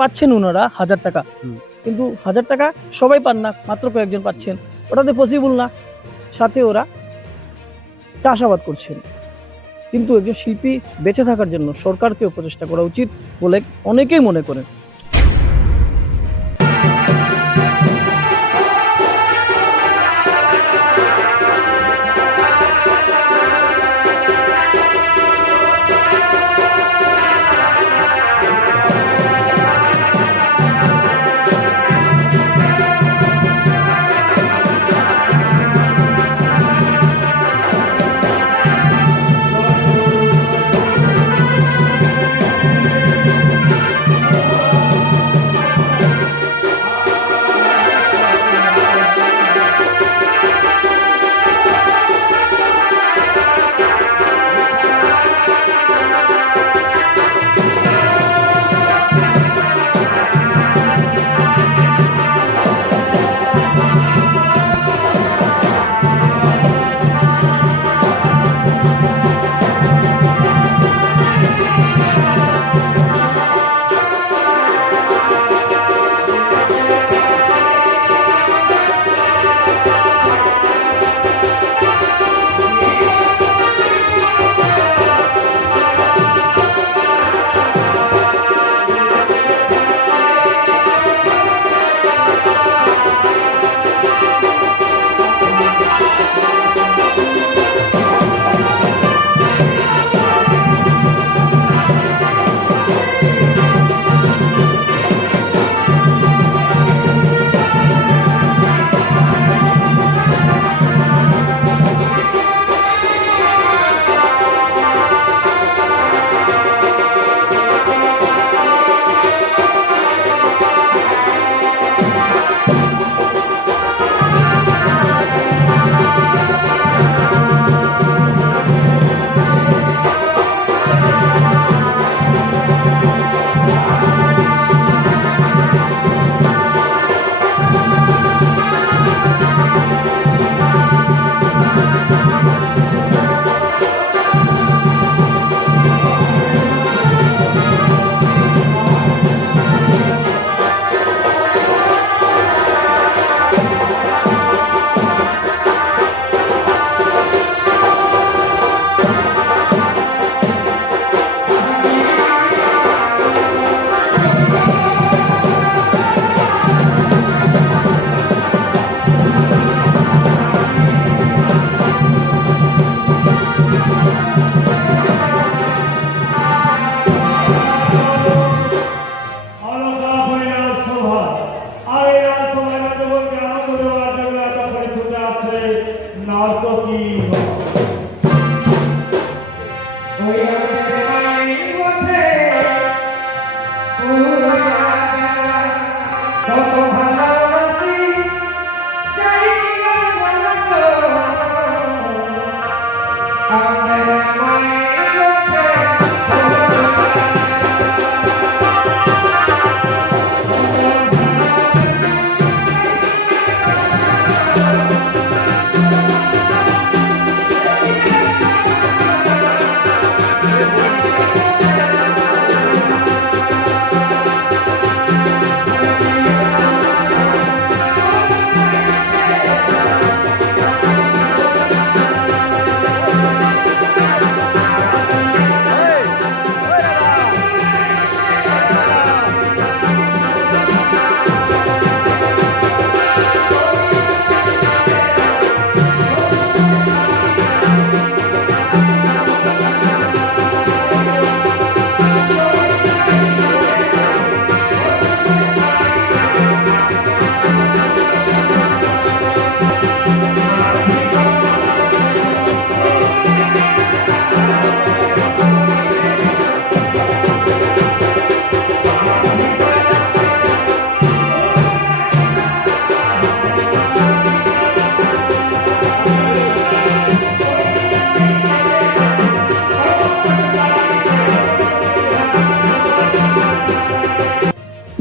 পাচ্ছেন ওনারা 1000 টাকা, কিন্তু 1000 টাকা সবাই পান না, মাত্র কয়েকজন পাচ্ছেন। ওটাতে পসিবল না। সাথে ওরা চাষাবাদ করছেন। কিন্তু একজন শিল্পী বেঁচে থাকার জন্য সরকারকেও প্রচেষ্টা করা উচিত বলে অনেকেই মনে করেন।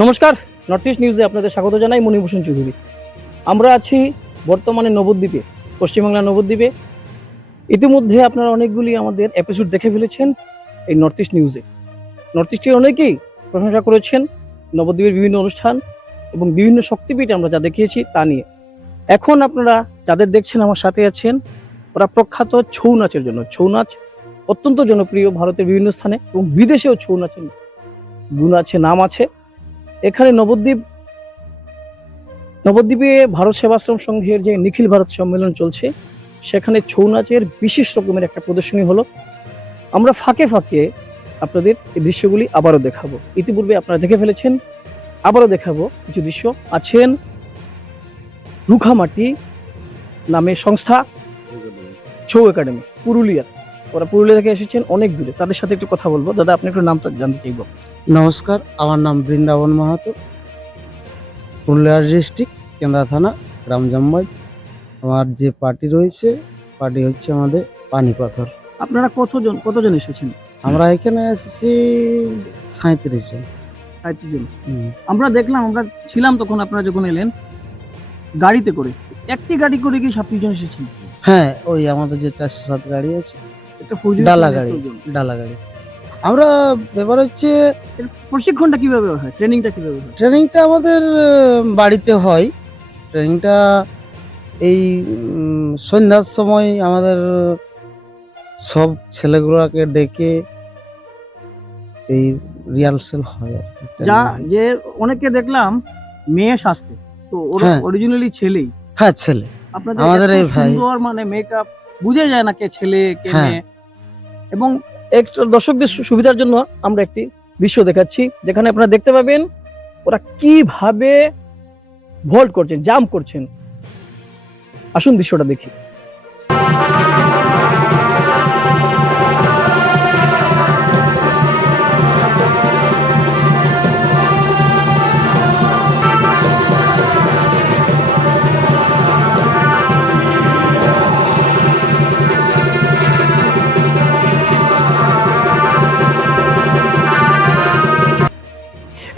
নমস্কার, নর্থ ইস্ট নিউজে আপনাদের স্বাগত জানাই। মণিভূষণ চৌধুরী। আমরা আছি বর্তমানে নবদ্বীপে, পশ্চিমবাংলা নবদ্বীপে। ইতিমধ্যে আপনারা অনেকগুলি আমাদের এপিসোড দেখে ফেলেছেন এই নর্থ ইস্ট নিউজে। নর্থ ইস্টের অনেকেই প্রশংসা করেছেন নবদ্বীপের বিভিন্ন অনুষ্ঠান এবং বিভিন্ন শক্তিপীঠ আমরা যা দেখিয়েছি তা নিয়ে। এখন আপনারা যাদের দেখছেন আমার সাথে আছেন, ওরা প্রখ্যাত ছৌ নাচের জন্য। ছৌ নাচ অত্যন্ত জনপ্রিয় ভারতের বিভিন্ন স্থানে এবং বিদেশেও ছৌ নাচের গুণ আছে, নাম আছে। এখানে নবদ্বীপে ভারত সেবাশ্রম সংঘের যে নিখিল ভারত সম্মেলন চলছে, সেখানে ছৌ নাচের বিশেষ রকমের একটা প্রদর্শনী হলো। আমরা ফাঁকে ফাঁকে আপনাদের এই দৃশ্যগুলি আবারও দেখাবো। ইতিপূর্বে আপনারা দেখে ফেলেছেন, আবারও দেখাবো কিছু দৃশ্য। আছেন রুখামাটি নামে সংস্থা, ছৌ একাডেমি পুরুলিয়ার। ওরা পুরুলিয়া থেকে এসেছেন অনেক দূরে, তাদের সাথে একটু কথা বলবো। দাদা, আপনি একটু নামটা জানতে চাইবো। নমস্কার, আমার নাম বৃন্দাবন মাহাতো, পুরুলিয়া ডিস্ট্রিক্ট, কেন্দ্রা থানা, গ্রাম জামবাই। আমার যে পার্টি রয়েছে, পার্টি হচ্ছে আমাদের পানিপাথর। আপনারা কতজন এসেছেন? আমরা এখানে এসেছি 37 জন। 35 জন। আমরা দেখলাম, আমরা ছিলাম তখন আপনারা যখন এলেন গাড়িতে করে, একটি গাড়ি করে কি 37 জন এসেছেন? হ্যাঁ, ওই আমাদের যে 407 গাড়ি আছে, একটা 4G ডালা গাড়ি। আমরা ব্যাপার হচ্ছে এর প্রশিক্ষণটা কিভাবে হয়, ট্রেনিংটা কিভাবে হয়? ট্রেনিংটা আমাদের বাড়িতে হয়। ট্রেনিংটা এই সন্ধ্যার সময় আমাদের সব ছেলেগুলোকে ডেকে এই রিহার্সাল হয় আর কি। যা যে অনেকে দেখলাম মেয়ে সাজতে, তো ওরা হ্যাঁ। অরিজিনালি ছেলেই। হ্যাঁ, ছেলে। আপনাদের আমাদের এত এই ভাই। সুন্দর মানে মেকআপ, বুঝে যায় না কে ছেলে কে হ্যাঁ। মেয়ে। এবং একটু দর্শকদের সুবিধার জন্য আমরা একটি দৃশ্য দেখাচ্ছি, যেখানে আপনারা দেখতে পাবেন ওরা কিভাবে ভল্ট করছেন, জাম্প করছেন। আসুন দৃশ্যটা দেখি।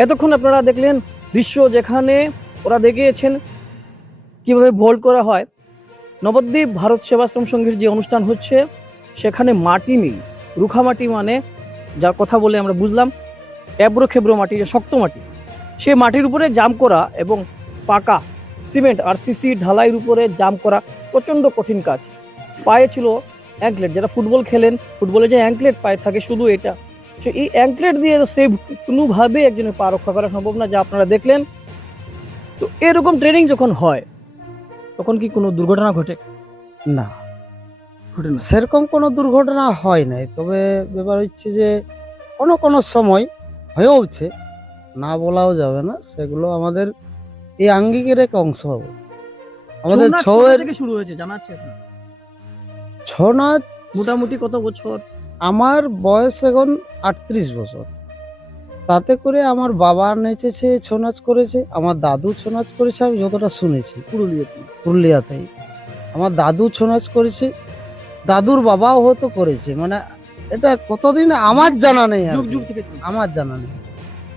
এতক্ষণ আপনারা দেখলেন দৃশ্য, যেখানে ওরা দেখিয়েছেন কিভাবে ভল্ট করা হয়। নবদ্বীপ ভারত সেবাশ্রম সংঘের যে অনুষ্ঠান হচ্ছে, সেখানে মাটি নেই। রুখামাটি মানে যা কথা বলে আমরা বুঝলাম, এবড়ো খেবড়ো মাটি, যে শক্ত মাটি, সে মাটির উপরে জাম্প করা এবং পাকা সিমেন্ট আরসিসি ঢালাইয়ের উপরে জাম্প করা প্রচণ্ড কঠিন কাজ। পায়ে ছিল অ্যাঙ্কলেট, যারা ফুটবল খেলেন, ফুটবলে যে অ্যাঙ্কলেট পায়ে থাকে শুধু এটা, তো এই অ্যাঙ্কলেট দিয়ে সেভ কোনোভাবে একজনের পা রক্ষা করা সম্ভব না, যা আপনারা দেখলেন। তো এরকম ট্রেনিং যখন হয়, তখন কি কোনো দুর্ঘটনা ঘটে? না, ঘটে না। সেরকম কোনো দুর্ঘটনা হয় নাই। তবে ব্যাপার হচ্ছে যে কোনো সময় হয়েওছে, না বলাও যাবে না। সেগুলো আমাদের এই আঙ্গিকের এক অংশ হবে। আমাদের ছৌ নাচ ছৌ কবে থেকে শুরু হয়েছে জানা আছে আপনার? ছৌ নাচ মোটামুটি কত বছর? আমার বয়স এখন 38 বছর। তাতে করে আমার বাবা নেচেছে, ছৌ নাচ করেছে, আমার দাদু ছৌ নাচ করেছে। আমি যতটা শুনেছি পুরুলিয়াতেই আমার দাদু ছৌ নাচ করেছে, দাদুর বাবাও হয়তো করেছে। মানে এটা কতদিন আমার জানা নেই, আর যুগ কি। যুগ থেকে চলছে। আমার জানা নেই।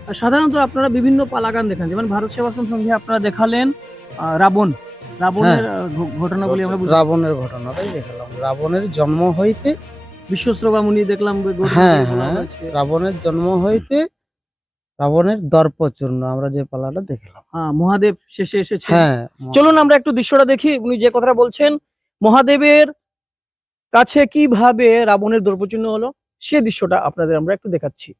আর সাধারণত আপনারা বিভিন্ন পালাগান দেখান, যেমন ভারত সেবাশ্রম সংঘে আপনারা দেখালেন রাবণের ঘটনাগুলি আমরা বুঝলাম। রাবণের ঘটনাটাই দেখালাম। রাবণের জন্ম হইতে, বিশ্বশ্রবামুনি দেখলাম। হ্যাঁ হ্যাঁ, রাবণের জন্ম হইতে রাবণের দর্পচূর্ণ আমরা যে পালাটা দেখলাম। মহাদেব শেষে এসেছে। হ্যাঁ, চলুন আমরা একটু দৃশ্যটা দেখি। উনি যে কথাটা বলছেন, মহাদেবের কাছে কিভাবে রাবণের দর্পচূর্ণ হলো, সে দৃশ্যটা আপনাদের আমরা একটু দেখাচ্ছি।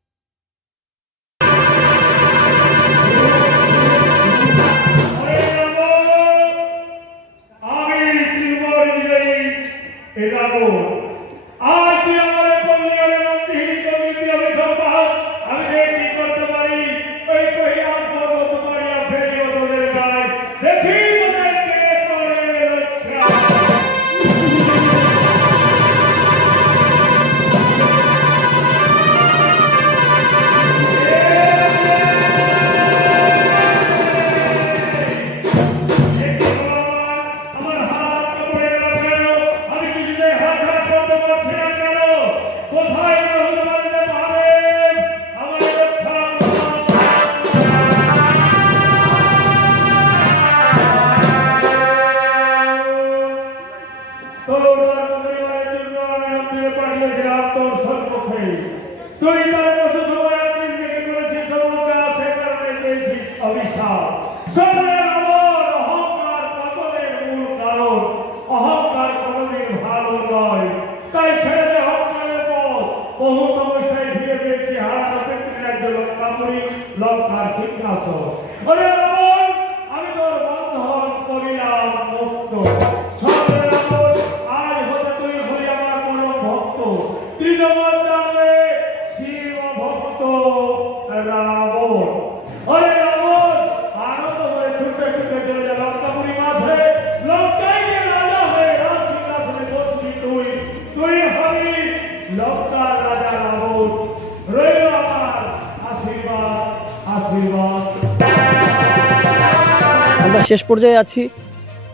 অভিশাপ। শোনে আমার অহংকার পতনের মূল কারণ। অহংকার কোনোদিন ভালো নয়, তাই ছেড়ে দে অহংকারের পথ। বহু তপস্যায় ফিরে পেয়েছি হারানো পৃথিবীর রাজ্য লঙ্কাপুরী, লঙ্কার সিংহাসন। ওরে রাবণ, আমি তোর বন্ধন করিলাম মুক্ত। শোনে রাবণ, আজ হতে তুই হলি আমার পরম ভক্ত। ত্রিজগৎ জানবে শিব ভক্ত রাবণ। ওরে রাবণ, আনন্দ করে ছুটে ছুটে চলে যা লঙ্কাপুরী মাঝে। লঙ্কায় যে রাজা হয়ে রাজ সিংহাসনে বসবি তুই। তুই হবি লঙ্কার রাজা রাবণ। রইল আমার আশীর্বাদ, আশীর্বাদ। আমরা শেষ পর্যায়ে আছি।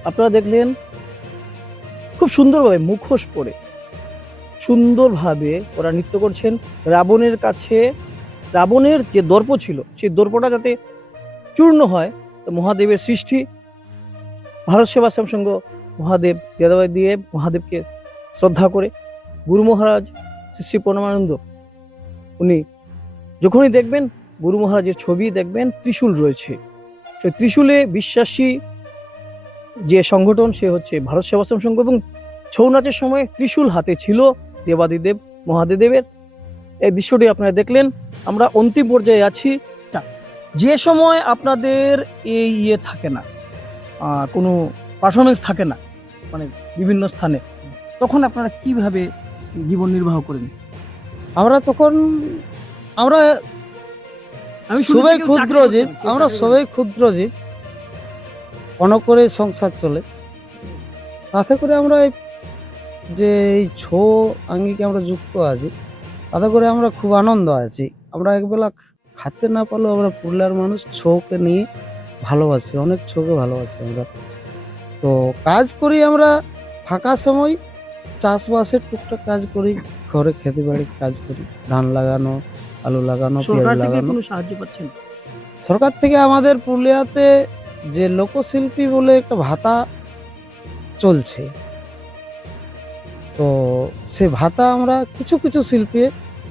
আপনারা দেখলেন খুব সুন্দরভাবে মুখোশ পরে সুন্দরভাবে ওরা নৃত্য করছেন। রাবণের কাছে রাবণের যে দর্প ছিল সেই দর্পটা যাতে চূর্ণ হয়, তো মহাদেবের সৃষ্টি ভারত সেবাশ্রম সংঘ মহাদেব দেদাবাই দিয়ে মহাদেবকে শ্রদ্ধা করে গুরু মহারাজ শ্রী শ্রী পরমানন্দ উনি যখনই দেখবেন গুরু মহারাজের ছবি দেখবেন ত্রিশূল রয়েছে। সেই ত্রিশূলে বিশ্বাসী যে সংগঠন সে হচ্ছে ভারত সেবাশ্রম সংঘ, এবং ছৌ নাচের সময় ত্রিশূল হাতে ছিল দেবাদিদেব মহাদেবের। এই দৃশ্যটি আপনারা দেখলেন। আমরা অন্তিম পর্যায়ে আছি। যে সময় আপনাদের এই থাকে না, কোনো পারফরমেন্স থাকে না, মানে বিভিন্ন স্থানে, তখন আপনারা কিভাবে জীবন নির্বাহ করেন? আমরা তখন আমরা আমি সবাই ক্ষুদ্র জীব, আমরা সবাই ক্ষুদ্র জীব, অনেক করে সংসার চলে। তাতে করে আমরা যে এই ছৌ আঙ্গিকে আমরা যুক্ত আছি, তাতে করে আমরা খুব আনন্দ আছি। আমরা একবেলা খাতে না পারলেও আমরা পুরুলিয়ার মানুষ ছৌকে নিয়ে ভালোবাসি, অনেক ছৌকে ভালোবাসি আমরা। তো কাজ করি আমরা ফাঁকা সময়, চাষবাসের টুকটাক কাজ করি, ঘরে খেতে বাড়ির কাজ করি, ধান লাগানো, আলু লাগানো, পেঁয়াজ সরকার থেকে লাগানো। কোনো সাহায্য পাচ্ছেন? সরকার থেকে আমাদের পুরুলিয়াতে যে লোকশিল্পী বলে একটা ভাতা চলছে, তো সে ভাতা আমরা কিছু কিছু শিল্পী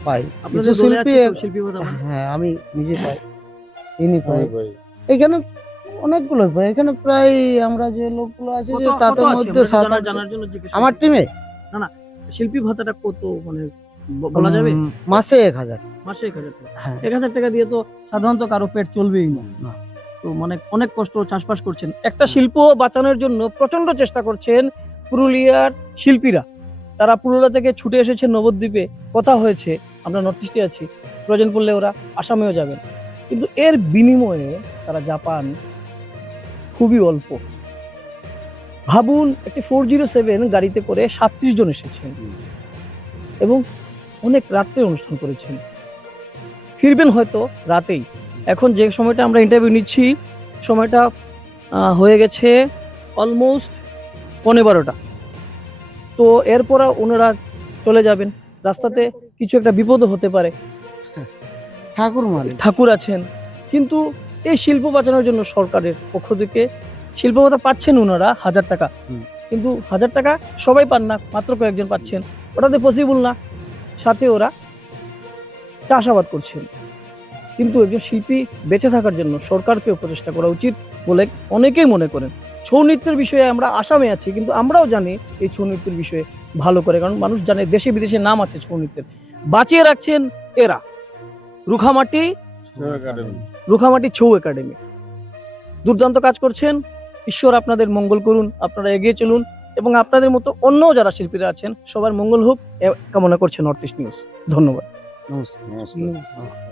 পাই। কিছু আপনাদের দলে শিল্পী আছে কেউ শিল্পী ভাতা পান? হ্যাঁ, আমি নিজে পাই, ইনি পাই, এখানে অনেকগুলো পাই। এখানে প্রায় আমরা যে লোকগুলো আছে যে কত তাদের আছে? মধ্যে আমরা 7-8 জানার জন্য জিজ্ঞেস আমার করছি। টিমে শিল্পী ভাতাটা কত, মানে বলা যাবে? মাসে 1000। মাসে 1000 টাকা। হ্যাঁ, 1000 টাকা দিয়ে তো সাধারণত কারো পেট চলবেই না। না। তো মানে অনেক কষ্ট চাষবাস করছেন, একটা শিল্প বাঁচানোর জন্য প্রচন্ড চেষ্টা করছেন পুরুলিয়ার শিল্পীরা। তারা পুরুলিয়া থেকে ছুটে এসেছেন নবদ্বীপে, কথা হয়েছে আমরা নর্থ ইস্টে আছি, প্রয়োজন পড়লে ওরা আসামেও যাবেন, কিন্তু এর বিনিময়ে তারা জাপান খুবই অল্প। ভাবুন, একটি 407 গাড়িতে করে 37 জন এসেছেন এবং অনেক রাত্রে অনুষ্ঠান করেছেন। ফিরবেন হয়তো রাতেই। এখন যে সময়টা আমরা ইন্টারভিউ নিচ্ছি, সময়টা হয়ে গেছে অলমোস্ট 12:15। তো এরপর ওনারা চলে যাবেন। রাস্তাতে কিছু একটা বিপদও হতে পারে, ঠাকুর মালিক। ঠাকুর আছেন, কিন্তু এই শিল্প বাঁচানোর জন্য সরকারের পক্ষ থেকে শিল্প ভাতা পাচ্ছেন ওনারা 1000 টাকা, কিন্তু 1000 টাকা সবাই পান না, মাত্র কয়েকজন পাচ্ছেন। ওটাতে পসিবল না। সাথে ওরা চাষাবাদ করছেন। কিন্তু একজন শিল্পী বেঁচে থাকার জন্য সরকারকেও প্রচেষ্টা করা উচিত বলে অনেকেই মনে করেন। ছৌ নৃত্যের বিষয়ে আমরা আসামে আছি, কিন্তু আমরাও জানি এই ছৌ নৃত্যের বিষয়ে ভালো করে, কারণ মানুষ জানে দেশে বিদেশে নাম আছে ছৌ নৃত্যের। বাঁচিয়ে রাখছেন এরা, রুখামাটি ছৌ একাডেমি। দুর্দান্ত কাজ করছেন। ঈশ্বর আপনাদের মঙ্গল করুন, আপনারা এগিয়ে চলুন, এবং আপনাদের মতো অন্য যারা শিল্পীরা আছেন সবার মঙ্গল হোক কামনা করছে নর্থ ইস্ট নিউজ। ধন্যবাদ। নমস্কার।